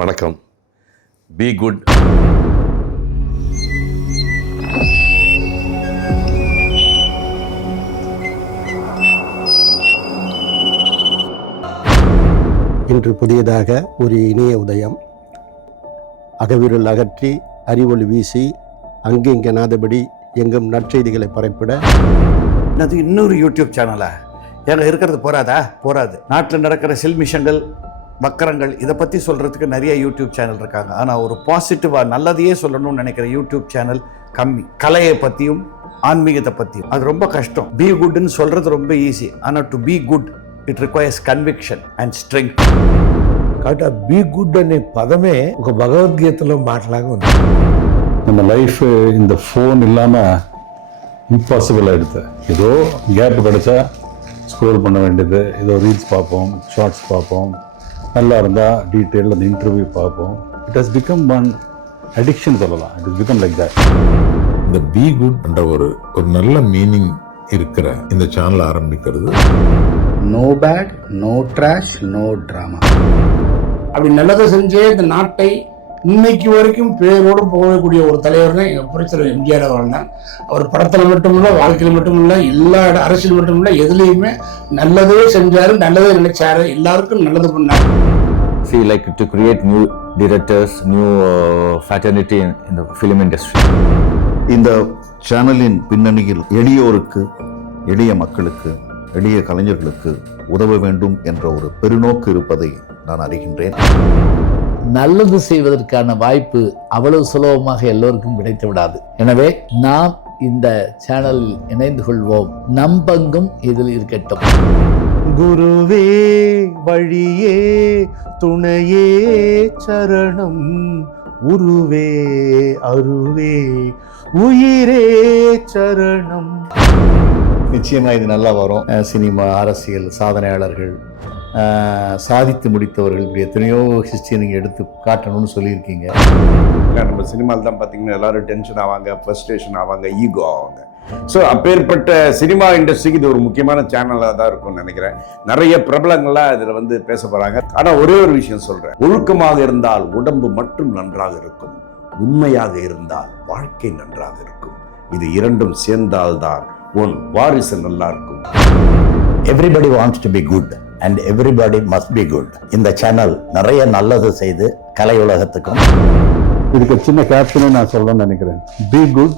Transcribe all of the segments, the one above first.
வணக்கம். Be good. இன்று புதியதாக ஒரு இனிய உதயம். அகவிருள் அகற்றி அறிவொளி வீசி அங்கெங்கனாதபடி எங்கும் நற்செய்திகளை பரப்பிட அது இன்னொரு யூடியூப் சேனலா ஏங்க இருக்கிறது போராது. நாட்டில் நடக்கிற சில்மிஷங்கள் வக்கரங்கள் இதை பற்றி சொல்கிறதுக்கு நிறைய யூடியூப் சேனல் இருக்காங்க. ஆனால் ஒரு பாசிட்டிவாக நல்லதையே சொல்லணும்னு நினைக்கிற யூடியூப் சேனல் கம்மி. கலையை பற்றியும் ஆன்மீகத்தை பற்றியும் அது ரொம்ப கஷ்டம். பி குட்னு சொல்கிறது ரொம்ப ஈஸி. ஆனால் to be good it requires conviction and strength. కాబట్టి బీ గుడ్ అనే పదమే ఒక భగవద్గీతలో మాటలాగా ఉంది. நம்ம லைஃப் இந்த ஃபோன் இல்லாமல் இம்பாசிபிள் ஆகிடுது. ஏதோ கேப் கிடைச்சா ஸ்க்ரோல் பண்ண வேண்டியது, ஏதோ ரீல்ஸ் பார்ப்போம், ஷார்ட்ஸ் பார்ப்போம், நல்லா இருந்தால் டீட்டெயில் அந்த இன்டர்வியூ பார்ப்போம். It has become one addiction சொல்லலாம். It is become like that. இந்த பி குட் என்ற ஒரு நல்ல மீனிங் இருக்கிற இந்த சேனல் ஆரம்பிக்கிறது. No bad, no trash, no drama. அப்படி நல்லதை செஞ்சே இந்த நாட்டை இன்னைக்கு வரைக்கும் பேரோடு போகக்கூடிய ஒரு தலைவர் தான் எங்கள் புரட்சியாளர் எம்ஜிஆர் அவர்கள் தான். அவர் படத்தில் மட்டும் இல்லை, வாழ்க்கையில் மட்டும் இல்லை, எல்லா அரசியல் மட்டும் இல்லை, எதுலேயுமே நல்லதே செஞ்சார், நல்லதே நினைச்சாரு, எல்லாருக்கும் நல்லது பண்ணார். Feel like to create new directors, new fraternity in the film industry. இந்த சேனலின் பின்னணியில் எளியோருக்கு, எளிய மக்களுக்கு, எளிய கலைஞர்களுக்கு உதவ வேண்டும் என்ற ஒரு பெருநோக்கு இருப்பதை நான் அறிகின்றேன். நல்லது செய்வதற்கான வாய்ப்பு அவ்வளவு சுலபமாக எல்லோருக்கும் கிடைத்து விடாது. எனவே நாம் இந்த சேனலில் இணைந்து கொள்வோம். நம் பங்கும் இதில் இருக்கட்டும். குருவே வழியே துணையே சரணம், உருவே அருவே உயிரே சரணம். நிச்சயமா இது நல்லா வரும். சினிமா, அரசியல் சாதனையாளர்கள், சாதித்து முடித்தவர்கள், இப்படி எத்தனையோ ஹிஸ்டரி நீங்கள் எடுத்து காட்டணும்னு சொல்லியிருக்கீங்க. நம்ம சினிமாவில் தான் பார்த்தீங்கன்னா எல்லாரும் டென்ஷன் ஆவாங்க, ஃப்ரஸ்ட்ரேஷன் ஆவாங்க, ஈகோ ஆவாங்க. ஸோ அப்பேற்பட்ட சினிமா இண்டஸ்ட்ரிக்கு இது ஒரு முக்கியமான சேனலாக தான் இருக்கும்னு நினைக்கிறேன். நிறைய பிரபலங்கள்லாம் இதில் பேச போகிறாங்க. ஆனால் ஒரே ஒரு விஷயம் சொல்கிறேன். ஒழுக்கமாக இருந்தால் உடம்பு மட்டும் நன்றாக இருக்கும், உண்மையாக இருந்தால் வாழ்க்கை நன்றாக இருக்கும். இது இரண்டும் சேர்ந்தால்தான் உன் வாரிசு நல்லா இருக்கும். Everybody wants to be good and everybody must be good. இந்த சேனல் நிறைய நல்லது செய்து கலை உலகத்துக்கும். இதுக்கு சின்ன கேப்ஷனே நான் சொல்லணும்னு நினைக்கிறேன். Be good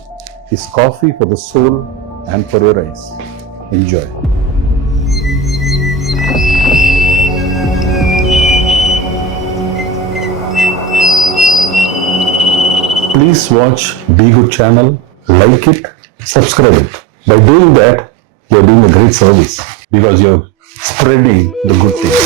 is coffee for the soul and for your eyes. Enjoy. Please watch Be Good channel, like it, subscribe it. By doing that, you're doing a great service because you're spreading the good things.